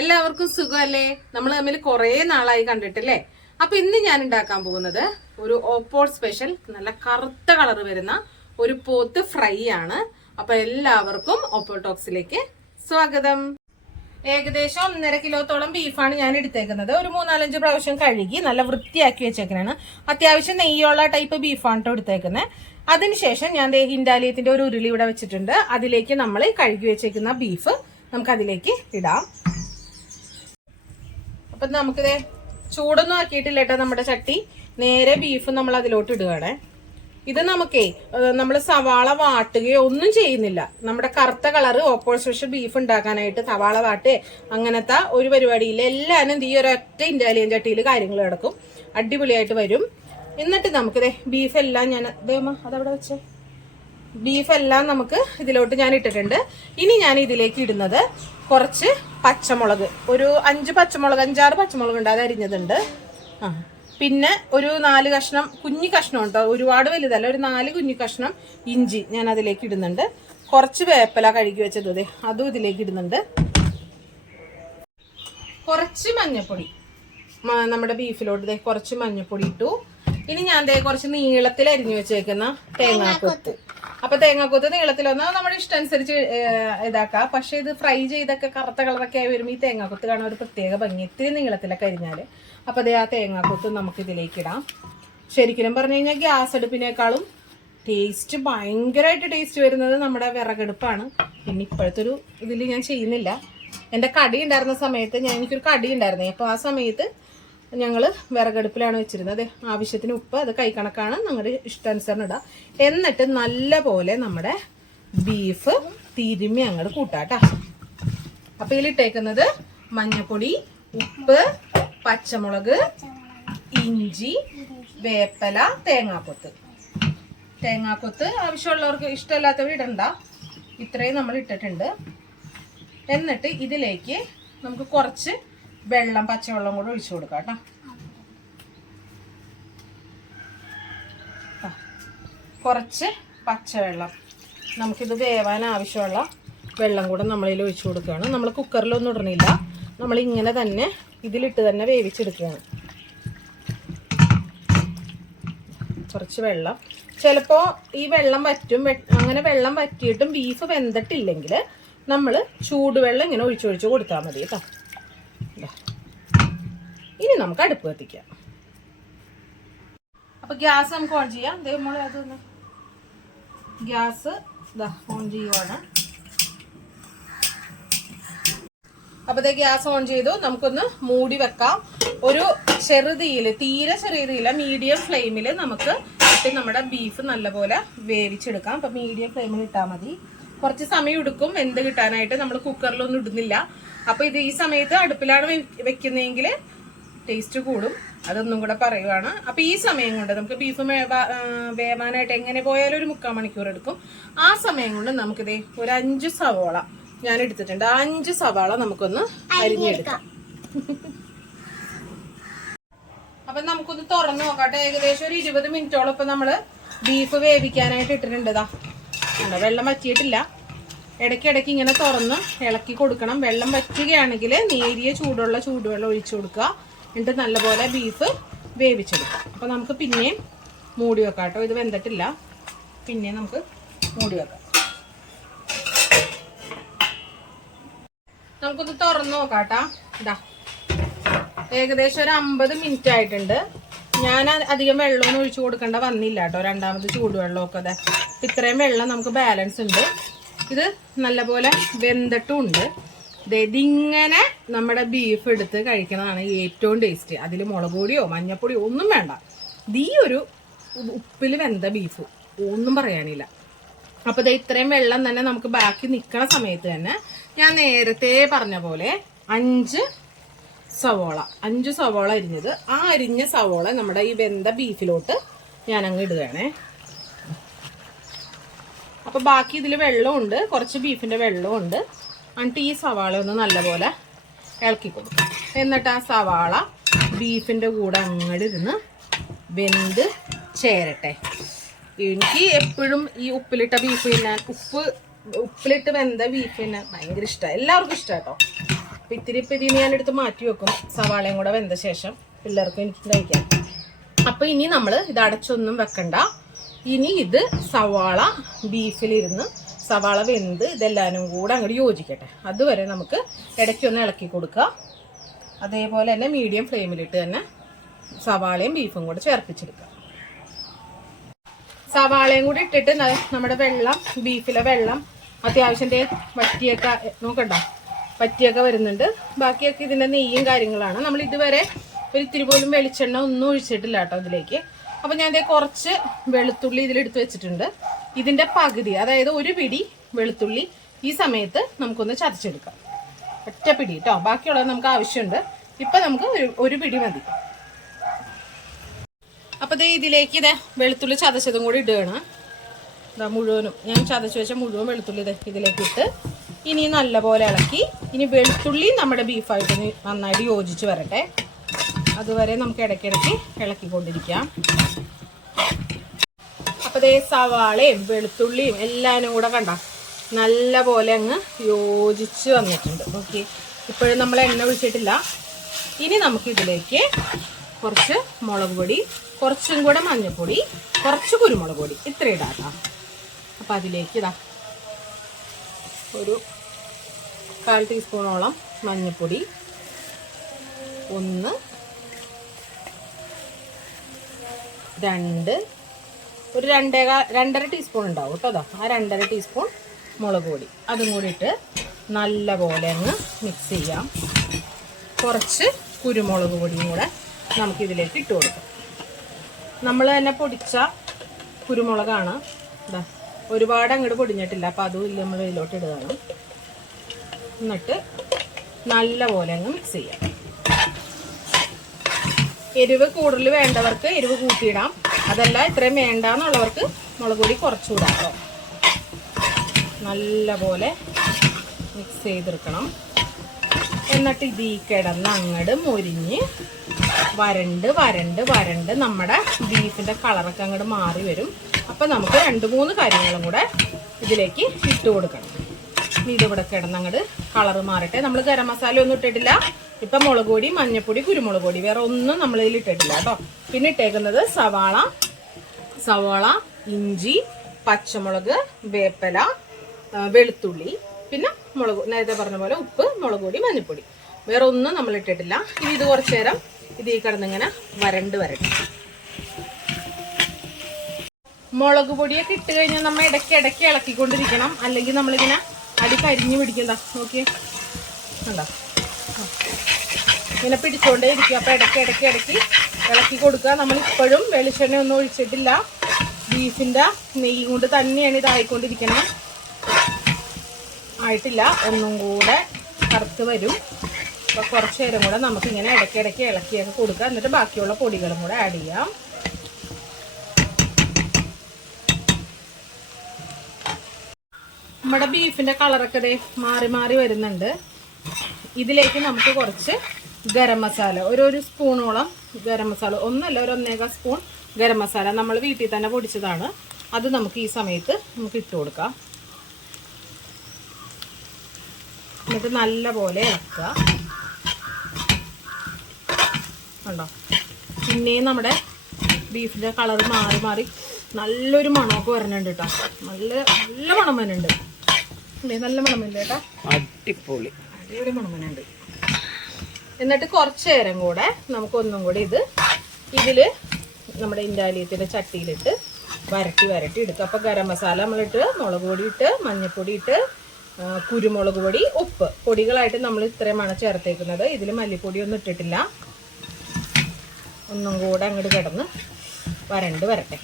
എല്ലാവർക്കും സുഖമല്ലേ? നമ്മൾ തമ്മിൽ കുറേ നാളായി കണ്ടിട്ടില്ലേ? അപ്പൊ ഇന്ന് ഞാൻ ഉണ്ടാക്കാൻ പോകുന്നത് ഒരു ഓപ്പോൾ സ്പെഷ്യൽ നല്ല കറുത്ത കളർ വരുന്ന ഒരു പോത്ത് ഫ്രൈ ആണ്. അപ്പൊ എല്ലാവർക്കും ഓപ്പോൾ ടോക്സിലേക്ക് സ്വാഗതം. ഏകദേശം ഒന്നര കിലോത്തോളം ബീഫാണ് ഞാൻ എടുത്തേക്കുന്നത്. ഒരു മൂന്നാലഞ്ച് പ്രാവശ്യം കഴുകി നല്ല വൃത്തിയാക്കി വെച്ചേക്കണാണ്. അത്യാവശ്യം നെയ്യുള്ള ടൈപ്പ് ബീഫാണ് കേട്ടോ എടുത്തേക്കുന്നത് അതിനുശേഷം ഞാൻ ഹിൻഡാലിയത്തിന്റെ ഒരു ഉരുളി ഇവിടെ വെച്ചിട്ടുണ്ട്. അതിലേക്ക് നമ്മൾ കഴുകി വെച്ചേക്കുന്ന ബീഫ് നമുക്കതിലേക്ക് ഇടാം. അപ്പൊ നമുക്കിത് ചൂടൊന്നും ആക്കിയിട്ടില്ല കേട്ടോ നമ്മുടെ ചട്ടി. നേരെ ബീഫ് നമ്മൾ അതിലോട്ട് ഇടുകയാണേ. ഇത് നമുക്കേ നമ്മൾ സവാള വാട്ടുകയോ ഒന്നും ചെയ്യുന്നില്ല. നമ്മുടെ കറുത്ത കളറ് ഓപ്പോൾ സ്പെഷ്യൽ ബീഫ് ഉണ്ടാക്കാനായിട്ട് സവാള വാട്ട് അങ്ങനത്തെ ഒരു പരിപാടിയില്ല. എല്ലാവരും ഈ ഒരൊറ്റ ഇൻഡാലിയൻ ചട്ടിയിൽ കാര്യങ്ങൾ കിടക്കും അടിപൊളിയായിട്ട് വരും. എന്നിട്ട് നമുക്കിതേ ബീഫ് എല്ലാം ഞാൻ അതേമ്മ അതവിടെ വെച്ചേ. ബീഫ് എല്ലാം നമുക്ക് ഇതിലോട്ട് ഞാൻ ഇട്ടിട്ടുണ്ട്. ഇനി ഞാൻ ഇതിലേക്ക് ഇടുന്നത് കുറച്ച് പച്ചമുളക്. ഒരു അഞ്ച് പച്ചമുളക് അഞ്ചാറ് പച്ചമുളക് ഉണ്ട് അത് അരിഞ്ഞതുണ്ട്. ആ പിന്നെ ഒരു നാല് കഷ്ണം കുഞ്ഞു കഷ്ണം ഉണ്ടോ? ഒരുപാട് വലുതല്ല ഒരു നാല് കുഞ്ഞു കഷ്ണം ഇഞ്ചി ഞാൻ അതിലേക്ക് ഇടുന്നുണ്ട്. കുറച്ച് വേപ്പല കഴുകി വെച്ചത് അതെ അതും ഇതിലേക്ക് ഇടുന്നുണ്ട്. കുറച്ച് മഞ്ഞപ്പൊടി. നമ്മുടെ ബീഫിലോട്ട് ദേ കുറച്ച് മഞ്ഞപ്പൊടി ഇട്ടു. ഇനി ഞാൻ ദേ കുറച്ച് നീളത്തിൽ അരിഞ്ഞു വെച്ചേക്കുന്ന തേങ്ങാക്കൊത്ത് അപ്പൊ തേങ്ങാക്കൊത്ത് നീളത്തിലൊന്ന് നമ്മുടെ ഇഷ്ടം അനുസരിച്ച് ഇതാക്കാം. പക്ഷെ ഇത് ഫ്രൈ ചെയ്തൊക്കെ കറുത്ത കളറൊക്കെ ആയി വരുമ്പോൾ ഈ തേങ്ങാക്കൊത്ത് കാണാൻ ഒരു പ്രത്യേക ഭംഗി. ഇത്തിരി നീളത്തിലൊക്കെ കഴിഞ്ഞാൽ അപ്പൊ അതേ ആ തേങ്ങാക്കൊത്ത് നമുക്ക് ഇതിലേക്ക് ഇടാം. ശരിക്കും പറഞ്ഞു കഴിഞ്ഞാൽ ഗ്യാസ് അടുപ്പിനേക്കാളും ടേസ്റ്റ് ഭയങ്കരമായിട്ട് ടേസ്റ്റ് വരുന്നത് നമ്മുടെ വിറകടുപ്പാണ്. പിന്നെ ഇപ്പോഴത്തെ ഒരു ഇതിൽ ഞാൻ ചെയ്യുന്നില്ല. എന്റെ കടി ഉണ്ടായിരുന്ന സമയത്ത് ഞാൻ എനിക്കൊരു കടി ഉണ്ടായിരുന്നേ. അപ്പോൾ ആ സമയത്ത് ഞങ്ങൾ വിറകടുപ്പിലാണ് വെച്ചിരുന്നത്. ആവശ്യത്തിന് ഉപ്പ് അത് കൈക്കണക്കാണ് നിങ്ങളുടെ ഇഷ്ടാനുസരണം ഇടാം. എന്നിട്ട് നല്ല പോലെ നമ്മുടെ ബീഫ് തിരുമ്മി അങ്ങോട്ട് കൂട്ടാട്ടാ. അപ്പൊ ഇതിലിട്ടേക്കുന്നത് മഞ്ഞപ്പൊടി ഉപ്പ് പച്ചമുളക് ഇഞ്ചി വേപ്പല തേങ്ങാക്കൊത്ത്. തേങ്ങാക്കൊത്ത് ആവശ്യമുള്ളവർക്ക് ഇഷ്ടമല്ലാത്തവർ ഇടണ്ട. ഇത്രയും നമ്മൾ ഇട്ടിട്ടുണ്ട്. എന്നിട്ട് ഇതിലേക്ക് നമുക്ക് കുറച്ച് വെള്ളം പച്ചവെള്ളം കൂടെ ഒഴിച്ചു കൊടുക്കാം കേട്ടോ. കുറച്ച് പച്ചവെള്ളം. നമുക്കിത് വേവാൻ ആവശ്യമുള്ള വെള്ളം കൂടെ നമ്മളിൽ ഒഴിച്ചു കൊടുക്കുകയാണ്. നമ്മൾ കുക്കറിലൊന്നും ഇടണില്ല. നമ്മൾ ഇങ്ങനെ തന്നെ ഇതിലിട്ട് തന്നെ വേവിച്ചെടുക്കുകയാണ്. കുറച്ച് വെള്ളം. ചിലപ്പോൾ ഈ വെള്ളം വറ്റും അങ്ങനെ വെള്ളം വറ്റിയിട്ടും ബീഫ് വെന്തിട്ടില്ലെങ്കിൽ നമ്മൾ ചൂടുവെള്ളം ഇങ്ങനെ ഒഴിച്ചൊഴിച്ച് കൊടുത്താൽ മതി കേട്ടോ. നമുക്ക് അടുപ്പ് കത്തിക്കാം. അപ്പൊ ഗ്യാസ് നമുക്ക് ഓൺ ചെയ്യാം. ദേ മോളെ അതൊന്ന് ഗ്യാസ് ഇതാ ഓൺ ചെയ്യുവാണ്. അപ്പൊ ദേ ഗ്യാസ് ഓൺ ചെയ്തു. നമുക്കൊന്ന് മൂടി വെക്കാം. ഒരു ചെറുതീയിൽ തീരെ ചെറിയ മീഡിയം ഫ്ലെയിമിൽ നമുക്ക് ഇട്ട് നമ്മുടെ ബീഫ് നല്ലപോലെ വേവിച്ചെടുക്കാം. അപ്പൊ മീഡിയം ഫ്ലെയിമിൽ ഇട്ടാൽ മതി. കുറച്ച് സമയം എടുക്കും. എന്ത് കിട്ടാനായിട്ട്. നമ്മൾ കുക്കറിലൊന്നും ഇടുന്നില്ല. അപ്പൊ ഇത് ഈ സമയത്ത് അടുപ്പിലാണ് വെക്കുന്നതെങ്കിൽ ടേസ്റ്റ് കൂടും. അതൊന്നും കൂടെ പറയുവാണ്. അപ്പൊ ഈ സമയം കൊണ്ട് നമുക്ക് ബീഫ് വേവാനായിട്ട് എങ്ങനെ പോയാലും ഒരു മുക്കാൽ മണിക്കൂർ എടുക്കും. ആ സമയം കൊണ്ട് നമുക്കിതേ ഒരു അഞ്ച് സവോള ഞാൻ എടുത്തിട്ടുണ്ട്. ആ അഞ്ച് സവാള നമുക്കൊന്ന് അരിഞ്ഞെടുക്കാം. അപ്പൊ നമുക്കൊന്ന് തുറന്നു നോക്കട്ടെ. ഏകദേശം ഒരു ഇരുപത് മിനിറ്റോളം ഇപ്പൊ നമ്മൾ ബീഫ് വേവിക്കാനായിട്ട് ഇട്ടിട്ടുണ്ടതാ കണ്ടോ വെള്ളം വറ്റിയിട്ടില്ല. ഇടയ്ക്കിടയ്ക്ക് ഇങ്ങനെ തുറന്ന് ഇളക്കി കൊടുക്കണം. വെള്ളം വറ്റുകയാണെങ്കിൽ നേരിയ ചൂടുള്ള ചൂടുവെള്ളം ഒഴിച്ചു കൊടുക്കുക. എന്നിട്ട് നല്ലപോലെ ബീഫ് വേവിച്ചെടുക്കാം. അപ്പോൾ നമുക്ക് പിന്നെയും മൂടി വെക്കാം കേട്ടോ. ഇത് വെന്തിട്ടില്ല. പിന്നെ നമുക്ക് മൂടി വെക്കാം. നമുക്കൊന്ന് തുറന്നു നോക്കാട്ടാ ഇതാ. ഏകദേശം ഒരു അമ്പത് മിനിറ്റ് ആയിട്ടുണ്ട്. ഞാൻ അധികം വെള്ളമൊന്നും ഒഴിച്ചു കൊടുക്കേണ്ട വന്നില്ല കേട്ടോ. രണ്ടാമത് ചൂടുവെള്ളമൊക്കെ അതെ. ഇത്രയും വെള്ളം നമുക്ക് ബാലൻസ് ഉണ്ട്. ഇത് നല്ലപോലെ വെന്തിട്ടും ഉണ്ട്. ഇതിങ്ങനെ നമ്മുടെ ബീഫ് എടുത്ത് കഴിക്കുന്നതാണ് ഏറ്റവും ടേസ്റ്റ് അതിൽ മുളക് പൊടിയോ മഞ്ഞപ്പൊടിയോ ഒന്നും വേണ്ട. ഈ ഒരു ഉപ്പിൽ വെന്ത ബീഫ് ഒന്നും പറയാനില്ല. അപ്പോൾ ഇത് ഇത്രയും വെള്ളം തന്നെ നമുക്ക് ബാക്കി നിൽക്കണ സമയത്ത് തന്നെ ഞാൻ നേരത്തെ പറഞ്ഞ പോലെ അഞ്ച് സവോള അഞ്ച് സവോള അരിഞ്ഞത്. ആ അരിഞ്ഞ സവോള നമ്മുടെ ഈ വെന്ത ബീഫിലോട്ട് ഞാൻ അങ്ങ് ഇടുകയാണേ. അപ്പോൾ ബാക്കി ഇതിൽ വെള്ളമുണ്ട് കുറച്ച് ബീഫിന്റെ വെള്ളമുണ്ട് എന്നിട്ട് ഈ സവാള ഒന്ന് നല്ലപോലെ ഇളക്കി കൊടുക്കും. എന്നിട്ട് ആ സവാള ബീഫിന്റെ കൂടെ അങ്ങോട്ട് ഇരുന്ന് വെന്ത് ചേരട്ടെ. എനിക്ക് എപ്പോഴും ഈ ഉപ്പിലിട്ട ബീഫ് തിന്നാൻ ഉപ്പ് ഉപ്പിലിട്ട് വെന്ത ബീഫ് തന്നെ ഭയങ്കര ഇഷ്ടമാണ് എല്ലാവർക്കും ഇഷ്ടം കേട്ടോ അപ്പം ഇത്തിരി ഇപ്പം ഇതിന് ഞാൻ എടുത്ത് മാറ്റി വെക്കും. സവാളയും കൂടെ വെന്ത ശേഷം പിള്ളേർക്കും എനിക്ക് കഴിക്കാം. അപ്പം ഇനി നമ്മൾ ഇത് അടച്ചൊന്നും വെക്കണ്ട. ഇനി ഇത് സവാള ബീഫിലിരുന്ന് സവാള വെന്ത് ഇതെല്ലാവരും കൂടെ അങ്ങോട്ട് യോജിക്കട്ടെ. അതുവരെ നമുക്ക് ഇടയ്ക്കൊന്ന് ഇളക്കി കൊടുക്കുക അതേപോലെ തന്നെ മീഡിയം ഫ്ലെയിമിലിട്ട് തന്നെ സവാളയും ബീഫും കൂടെ ചേർപ്പിച്ചെടുക്കുക സവാളയും കൂടി ഇട്ടിട്ട് നമ്മുടെ വെള്ളം ബീഫിലെ വെള്ളം അത്യാവശ്യത്തെ വറ്റിയൊക്കെ നോക്കണ്ട വറ്റിയൊക്കെ വരുന്നുണ്ട്. ബാക്കിയൊക്കെ ഇതിന്റെ നെയ്യും കാര്യങ്ങളാണ്. നമ്മൾ ഇതുവരെ ഒരു ഇത്തിരി പോലും വെളിച്ചെണ്ണ ഒന്നും ഒഴിച്ചിട്ടില്ല കേട്ടോ ഇതിലേക്ക്. അപ്പോൾ ഞാൻ ഇതേ കുറച്ച് വെളുത്തുള്ളി ഇതിലെടുത്ത് വെച്ചിട്ടുണ്ട്. ഇതിന്റെ പകുതി അതായത് ഒരു പിടി വെളുത്തുള്ളി ഈ സമയത്ത് നമുക്കൊന്ന് ചതച്ചെടുക്കാം. ഒറ്റ പിടി കേട്ടോ ബാക്കിയുള്ളത് നമുക്ക് ആവശ്യമുണ്ട്. ഇപ്പൊ നമുക്ക് ഒരു പിടി മതി. അപ്പൊ ഇത് ഇതിലേക്ക് ഇതേ വെളുത്തുള്ളി ചതച്ചതും കൂടി ഇടുകയാണ്. മുഴുവനും ഞാൻ ചതച്ച് വെച്ച മുഴുവൻ വെളുത്തുള്ളി ഇത് ഇതിലേക്ക് ഇട്ട് ഇനി നല്ലപോലെ ഇളക്കി ഇനി വെളുത്തുള്ളി നമ്മുടെ ബീഫായിട്ട് നന്നായിട്ട് യോജിച്ച് വരട്ടെ. അതുവരെ നമുക്ക് ഇടയ്ക്കിടയ്ക്ക് ഇളക്കിക്കൊണ്ടിരിക്കാം. അപ്പൊ ദേ സവാളയും വെളുത്തുള്ളിയും എല്ലാവരും കൂടെ കണ്ട? നല്ല പോലെ അങ്ങ് യോജിച്ച് വന്നിട്ടുണ്ട്. ഓക്കെ ഇപ്പോഴും നമ്മൾ എണ്ണ ഒഴിച്ചിട്ടില്ല. ഇനി നമുക്ക് ഇതിലേക്ക് കുറച്ച് മുളക് പൊടി കുറച്ചും കൂടെ മഞ്ഞൾപ്പൊടി കുറച്ച് കുരുമുളക് പൊടി ഇത്ര ഇടാം അപ്പം അതിലേക്ക് ഇതാ ഒരു കാൽ ടീസ്പൂണോളം മഞ്ഞൾപ്പൊടി. ഒന്ന് രണ്ട് ഒരു രണ്ടേകാ രണ്ടര ടീസ്പൂൺ ഉണ്ടാവും കേട്ടോ ആ രണ്ടര ടീസ്പൂൺ മുളക് പൊടി. അതും കൂടി ഇട്ട് നല്ല പോലെ അങ്ങ് മിക്സ് ചെയ്യാം. കുറച്ച് കുരുമുളക് പൊടിയും കൂടെ നമുക്കിതിലേക്ക് ഇട്ട് കൊടുക്കാം. നമ്മൾ തന്നെ പൊടിച്ച കുരുമുളകാണ്. ഇതാ ഒരുപാട് അങ്ങോട്ട് പൊടിഞ്ഞിട്ടില്ല അപ്പം അതും ഇല്ല നമ്മൾ ഇതിലോട്ട് ഇടുകയാണ് എന്നിട്ട് നല്ല പോലെ അങ്ങ് മിക്സ് ചെയ്യാം. എരിവ് കൂടുതൽ വേണ്ടവർക്ക് എരിവ് കൂട്ടിയിടാം. അതല്ല ഇത്രയും വേണ്ടാന്നുള്ളവർക്ക് മുളക് പൊടി കുറച്ചുകൂടാം കേട്ടോ നല്ല പോലെ മിക്സ് ചെയ്തെടുക്കണം. എന്നിട്ട് ഇതിൽ കിടന്ന് അങ്ങട് മൊരിഞ്ഞ് വരണ്ട് വരണ്ട് വരണ്ട് നമ്മുടെ ബീഫിന്റെ കളറൊക്കെ അങ്ങോട്ട് മാറി വരും. അപ്പൊ നമുക്ക് രണ്ട് മൂന്ന് കാര്യങ്ങളും കൂടെ ഇതിലേക്ക് ഇട്ട് കൊടുക്കണം. ഇനി ഇവിടെ കിടന്നങ്ങട് കളറ് മാറട്ടെ. നമ്മൾ ഗരം മസാല ഒന്നും ഇട്ടിട്ടില്ല. ഇപ്പം മുളക് പൊടി മഞ്ഞപ്പൊടി കുരുമുളക് പൊടി. വേറെ ഒന്നും നമ്മൾ ഇതിൽ ഇട്ടിട്ടില്ല കേട്ടോ. പിന്നെ ഇട്ടേക്കുന്നത് സവാള സവാള ഇഞ്ചി പച്ചമുളക് വേപ്പല വെളുത്തുള്ളി പിന്നെ മുളക് നേരത്തെ പറഞ്ഞ പോലെ ഉപ്പ് മുളക് പൊടി മഞ്ഞൾപ്പൊടി വേറെ ഒന്നും നമ്മൾ ഇട്ടിട്ടില്ല. ഇനി ഇത് കുറച്ച് നേരം ഇത് ഈ കിടന്നിങ്ങനെ വരണ്ട് വരട്ടെ. മുളക് പൊടിയൊക്കെ ഇട്ട് കഴിഞ്ഞാൽ നമ്മൾ ഇടയ്ക്ക് ഇടയ്ക്ക് ഇളക്കിക്കൊണ്ടിരിക്കണം. അല്ലെങ്കിൽ നമ്മളിങ്ങനെ അടി കരിഞ്ഞു പിടിക്കണ്ട. നോക്കിയേ. കണ്ടോ. ഇങ്ങനെ പിടിച്ചോണ്ടേ ഇരിക്കുക. അപ്പൊ ഇടയ്ക്ക് ഇടയ്ക്ക് ഇടയ്ക്ക് ഇളക്കി കൊടുക്കുക. നമ്മൾ ഇപ്പോഴും വെളിച്ചെണ്ണ ഒന്നും ഒഴിച്ചിട്ടില്ല. ബീഫിന്റെ നെയ്യ് കൊണ്ട് തന്നെയാണ് ഇതായിക്കൊണ്ടിരിക്കുന്നത് ആയിട്ടില്ല. ഒന്നും കൂടെ കറുത്ത് വരും. അപ്പോൾ കുറച്ച് നേരം കൂടെ നമുക്കിങ്ങനെ ഇടയ്ക്കിടയ്ക്ക് ഇളക്കിയൊക്കെ കൊടുക്കുക. എന്നിട്ട് ബാക്കിയുള്ള പൊടികളും കൂടെ ആഡ് ചെയ്യാം. നമ്മുടെ ബീഫിന്റെ കളറൊക്കെ ദേ മാറി മാറി വരുന്നുണ്ട്. ഇതിലേക്ക് നമുക്ക് കുറച്ച് ഗരം മസാല ഒരു ഒരു സ്പൂണോളം ഗരം മസാല ഒന്നല്ല ഒരു ഒന്നേകാൽ സ്പൂൺ ഗരം മസാല നമ്മൾ വീട്ടിൽ തന്നെ പൊടിച്ചതാണ്. അത് നമുക്ക് ഈ സമയത്ത് നമുക്ക് ഇട്ട് കൊടുക്കാം. എന്നിട്ട് നല്ല പോലെ ഇളക്കുക. കണ്ടോ? പിന്നെയും നമ്മുടെ ബീഫിന്റെ കളർ മാറി മാറി നല്ലൊരു മണമൊക്കെ വരുന്നുണ്ട് കേട്ടോ നല്ല നല്ല മണം വരുന്നുണ്ട്. നല്ല മണമില്ലേ അടിപൊളി. അടിപൊളി മണമനുണ്ട്. എന്നിട്ട് കുറച്ച് നേരം കൂടെ നമുക്ക് ഒന്നും കൂടി ഇത് ഇതിൽ നമ്മുടെ ഇൻഡാലിയത്തിന്റെ ചട്ടിയിലിട്ട് വരട്ടി വരട്ടി എടുക്കുക അപ്പോൾ ഗരം മസാല നമ്മളിട്ട് മുളക് പൊടി ഇട്ട് മഞ്ഞൾപ്പൊടി ഇട്ട് കുരുമുളക് പൊടി ഉപ്പ്. പൊടികളായിട്ട് നമ്മൾ ഇത്രയുമാണ് ചേർത്തേക്കുന്നത്. ഇതിൽ മല്ലിപ്പൊടി ഒന്നും ഇട്ടിട്ടില്ല. ഒന്നും കൂടെ അങ്ങോട്ട് കിടന്ന് വരണ്ട് വരട്ടെ.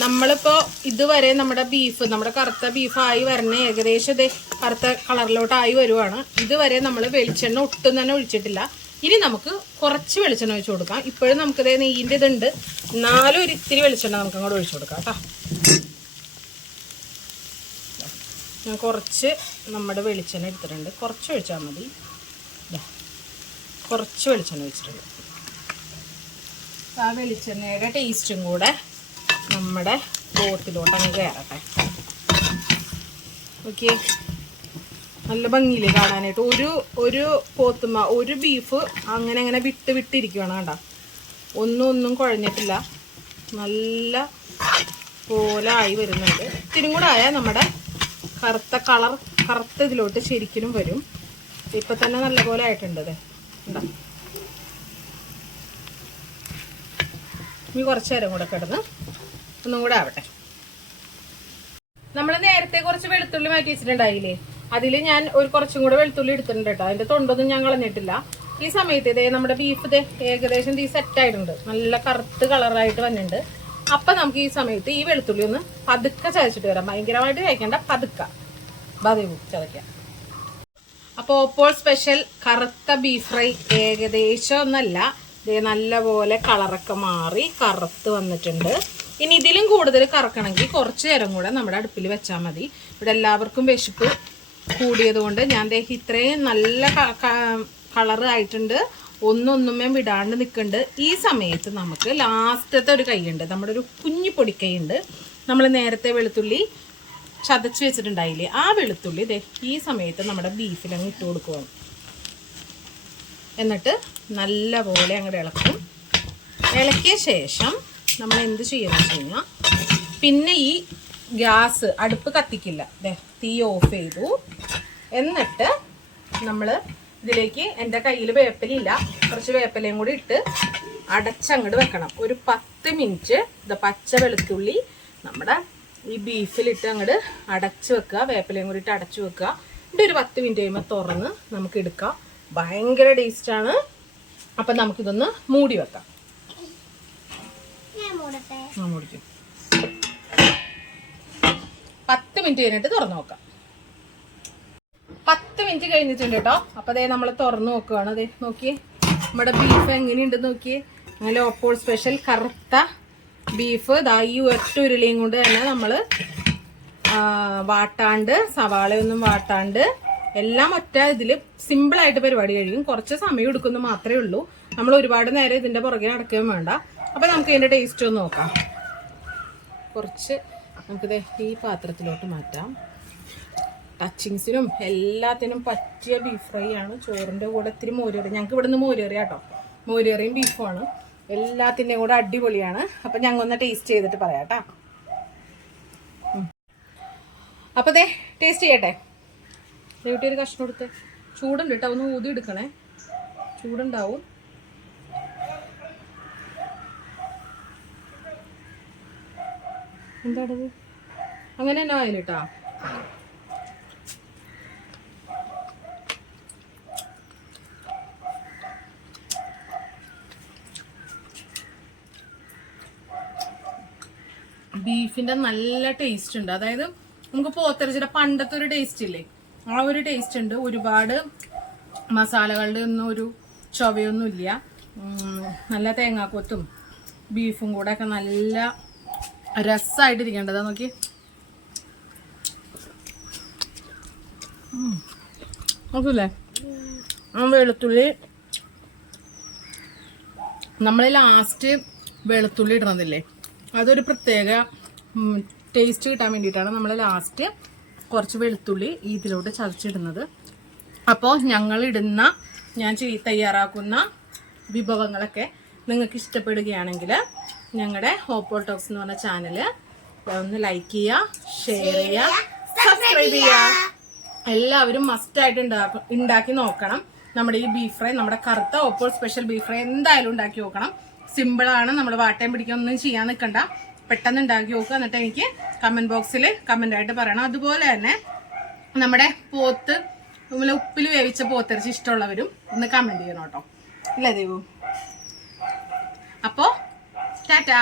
നമ്മളിപ്പോ ഇതുവരെ നമ്മുടെ ബീഫ് നമ്മുടെ കറുത്ത ബീഫായി വരണ ഏകദേശം ഇത് കറുത്ത കളറിലോട്ടായി വരുവാണ്. ഇതുവരെ നമ്മൾ വെളിച്ചെണ്ണ ഒട്ടും തന്നെ ഒഴിച്ചിട്ടില്ല. ഇനി നമുക്ക് കുറച്ച് വെളിച്ചെണ്ണ ഒഴിച്ചു കൊടുക്കാം. ഇപ്പോഴും നമുക്കിത് നെയ്യിന്റെ ഇതുണ്ട്. എന്നാലും ഒരു ഇത്തിരി വെളിച്ചെണ്ണ നമുക്ക് അങ്ങോട്ട് ഒഴിച്ചു കൊടുക്കാം കേട്ടോ. ഞാൻ കുറച്ച് നമ്മുടെ വെളിച്ചെണ്ണ എടുത്തിട്ടുണ്ട്. കുറച്ച് ഒഴിച്ചാൽ മതി. കുറച്ച് വെളിച്ചെണ്ണ ഒഴിച്ചിട്ടുണ്ട്. ആ വെളിച്ചെണ്ണയുടെ ടേസ്റ്റും കൂടെ നമ്മുടെ പോത്തിലോട്ട് അങ്ങ് കയറട്ടെ ഓക്കെ. നല്ല ഭംഗിയില്ലേ കാണാനായിട്ട്. ഒരു ഒരു പോത്തുമ്മ ഒരു ബീഫ് അങ്ങനെ അങ്ങനെ വിട്ട് വിട്ടിരിക്കുകയാണ് കണ്ട? ഒന്നും ഒന്നും കുഴഞ്ഞിട്ടില്ല. നല്ല പോലെ ആയി വരുന്നുണ്ട്. ഇത്തിരി കൂടെ ആയാൽ നമ്മുടെ കറുത്ത കളർ കറുത്ത ഇതിലോട്ട് ശരിക്കും വരും. ഇപ്പം തന്നെ നല്ല പോലെ ആയിട്ടുണ്ട് അതെ ഇനി കുറച്ച് നേരം കൂടെ കിടന്ന് ഒന്നും കൂടെ ആവട്ടെ. നമ്മൾ നേരത്തെ കുറച്ച് വെളുത്തുള്ളി മാറ്റി വെച്ചിട്ടുണ്ടായില്ലേ അതിൽ ഞാൻ ഒരു കുറച്ചും കൂടെ വെളുത്തുള്ളി എടുത്തിട്ടുണ്ട് കേട്ടോ. അതിന്റെ തൊണ്ടൊന്നും ഞാൻ കളഞ്ഞിട്ടില്ല. ഈ സമയത്ത് ഇതേ നമ്മുടെ ബീഫ് ഇതേ ഏകദേശം ഈ സെറ്റ് ആയിട്ടുണ്ട്. നല്ല കറുത്ത് കളറായിട്ട് വന്നിട്ടുണ്ട്. അപ്പൊ നമുക്ക് ഈ സമയത്ത് ഈ വെളുത്തുള്ളി ഒന്ന് പതുക്കെ ചതച്ചിട്ട് വരാം. ഭയങ്കരമായിട്ട് കഴിക്കണ്ട പതുക്ക. പതിവ് ചതയ്ക്കാം. അപ്പോൾ ഇപ്പോൾ സ്പെഷ്യൽ കറുത്ത ബീഫ് ഫ്രൈ ഏകദേശം ഒന്നല്ല. ഇതേ നല്ല പോലെ കളറൊക്കെ മാറി കറുത്ത് വന്നിട്ടുണ്ട്. ഇനി ഇതിലും കൂടുതൽ കറക്കണമെങ്കിൽ കുറച്ച് നേരം കൂടെ നമ്മുടെ അടുപ്പിൽ വെച്ചാൽ മതി. ഇവിടെ എല്ലാവർക്കും വിശപ്പ് കൂടിയതുകൊണ്ട് ഞാൻ ദേ ഇത്രയും നല്ല കളറ് ആയിട്ടുണ്ട്. ഒന്നൊന്നുമേ വിടാണ്ട് നിൽക്കുന്നുണ്ട്. ഈ സമയത്ത് നമുക്ക് ലാസ്റ്റത്തെ ഒരു കൈയുണ്ട്. നമ്മുടെ ഒരു കുഞ്ഞു പൊടിക്കൈയുണ്ട് നമ്മൾ നേരത്തെ വെളുത്തുള്ളി ചതച്ച് വെച്ചിട്ടുണ്ടായില്ലേ? ആ വെളുത്തുള്ളി ദേ ഈ സമയത്ത് നമ്മുടെ ബീഫിലങ്ങ് ഇട്ട് കൊടുക്കുകയാണ് എന്നിട്ട് നല്ലപോലെ അങ്ങോട്ട് ഇളക്കും. ഇളക്കിയ ശേഷം നമ്മൾ എന്ത് ചെയ്യുന്ന വെച്ച് കഴിഞ്ഞാൽ പിന്നെ ഈ ഗ്യാസ് അടുപ്പ് കത്തിക്കില്ല. തീ ഓഫ് ചെയ്തു. എന്നിട്ട് നമ്മൾ ഇതിലേക്ക് എന്റെ കയ്യിൽ വേപ്പലില്ല കുറച്ച് വേപ്പലയും കൂടി ഇട്ട് അടച്ചങ്ങോട്ട് വെക്കണം. ഒരു പത്ത് മിനിറ്റ് ഇത് പച്ച വെളുത്തുള്ളി നമ്മുടെ ഈ ബീഫിലിട്ട് അങ്ങോട്ട് അടച്ച് വെക്കുക വേപ്പലയും കൂടി ഇട്ട് അടച്ച് വെക്കുക. എന്നിട്ട് ഒരു പത്ത് മിനിറ്റ് കഴിയുമ്പോൾ തുറന്ന് നമുക്ക് എടുക്കാം. ഭയങ്കര ടേസ്റ്റാണ് അപ്പം നമുക്കിതൊന്ന് മൂടി വെക്കാം. ആ പത്ത് മിനിറ്റ് കഴിഞ്ഞിട്ട് തുറന്നു നോക്കാം. പത്ത് മിനിറ്റ് കഴിഞ്ഞിട്ടുണ്ട് കേട്ടോ. അപ്പൊ അതേ നമ്മൾ തുറന്നു നോക്കുകയാണ് അതെ നോക്കിയേ. നമ്മുടെ ബീഫ് എങ്ങനെയുണ്ട് നോക്കിയേ. നല്ല ഓപ്പോൾ സ്പെഷ്യൽ കറുത്ത ബീഫ് ദാ ഈ ഒറ്റ ഉരുളിയും കൊണ്ട് തന്നെ നമ്മൾ വാട്ടാണ്ട് സവാളയൊന്നും വാട്ടാണ്ട് എല്ലാം ഒറ്റ ഇതിൽ സിമ്പിളായിട്ട് പരിപാടി കഴിയും. കുറച്ച് സമയം എടുക്കുന്നു മാത്രമേ ഉള്ളൂ. നമ്മൾ ഒരുപാട് നേരം ഇതിന്റെ പുറകെ നടക്കുകയും വേണ്ട. അപ്പൊ നമുക്ക് ഇതിന്റെ ടേസ്റ്റ് ഒന്ന് നോക്കാം. കുറച്ച് നമുക്കിത് ഈ പാത്രത്തിലോട്ട് മാറ്റാം. ടച്ചിങ്സിനും എല്ലാത്തിനും പറ്റിയ ബീഫ് ഫ്രൈ ആണ്. ചോറിന്റെ കൂടെ ഇത്തിരി മോരുകറി. ഞങ്ങൾക്ക് ഇവിടുന്ന് മോരുകറി കേട്ടോ മോരുകറിയും ബീഫുമാണ് എല്ലാത്തിന്റെയും കൂടെ അടിപൊളിയാണ്. അപ്പം ഞങ്ങൾ ഒന്ന് ടേസ്റ്റ് ചെയ്തിട്ട് പറയാം കേട്ടോ അപ്പോൾ ദേ ടേസ്റ്റ് ചെയ്യട്ടെ. ദേവിട്ടി ഒരു കഷ്ണം എടുത്ത്. ചൂടുണ്ട് കേട്ടോ ഒന്ന് ഊതി എടുക്കണേ ചൂടുണ്ടാവും. എന്താണത്? അങ്ങനെ തന്നെ ആയാലും ബീഫിന്റെ നല്ല ടേസ്റ്റ് ഉണ്ട്. അതായത് നമുക്ക് പോത്തിറച്ചിയുടെ പണ്ടത്തെ ഒരു ടേസ്റ്റ് ഇല്ലേ? ആ ഒരു ടേസ്റ്റ് ഉണ്ട്. ഒരുപാട് മസാലകളുടെ ഒന്നും ഒരു ചൊവയൊന്നും ഇല്ല നല്ല തേങ്ങാക്കൊത്തും ബീഫും കൂടെ ഒക്കെ നല്ല രസമായിട്ടിരിക്കേണ്ടതാ നോക്കി. നോക്കില്ലേ വെളുത്തുള്ളി. നമ്മൾ ലാസ്റ്റ് വെളുത്തുള്ളി ഇടണതില്ലേ അതൊരു പ്രത്യേക ടേസ്റ്റ് കിട്ടാൻ വേണ്ടിയിട്ടാണ് നമ്മൾ ലാസ്റ്റ് കുറച്ച് വെളുത്തുള്ളി ഇതിലോട്ട് ചതച്ചിടുന്നത്. അപ്പോൾ ഞങ്ങളിടുന്ന ഞാൻ തയ്യാറാക്കുന്ന വിഭവങ്ങളൊക്കെ നിങ്ങൾക്ക് ഇഷ്ടപ്പെടുകയാണെങ്കിൽ ഞങ്ങളുടെ ഹോപ്പോൾ ടോക്സ് എന്ന് പറഞ്ഞ ചാനൽ ഒന്ന് ലൈക്ക് ചെയ്യുക ഷെയർ ചെയ്യുക സബ്സ്ക്രൈബ് ചെയ്യുക എല്ലാവരും മസ്റ്റ് ആയിട്ട് ഉണ്ടാക്കി നോക്കണം. നമ്മുടെ ഈ ബീഫ് ഫ്രൈ നമ്മുടെ കറുത്ത ഓപ്പോൾ സ്പെഷ്യൽ ബീഫ് ഫ്രൈ എന്തായാലും ഉണ്ടാക്കി നോക്കണം. സിമ്പിളാണ് നമ്മൾ വാട്ടയും പിടിക്കാൻ ഒന്നും ചെയ്യാൻ നിൽക്കണ്ട പെട്ടെന്ന് ഉണ്ടാക്കി നോക്കുക എന്നിട്ട് എനിക്ക് കമന്റ് ബോക്സിൽ കമന്റ് ആയിട്ട് പറയണം. അതുപോലെ തന്നെ നമ്മുടെ പോത്ത് നമ്മളെ ഉപ്പിൽ വേവിച്ച പോത്തിറച്ചി ഇഷ്ടമുള്ളവരും ഒന്ന് കമന്റ് ചെയ്യണം കേട്ടോ. ഇല്ലേ ദേവു? അപ്പോ টাটা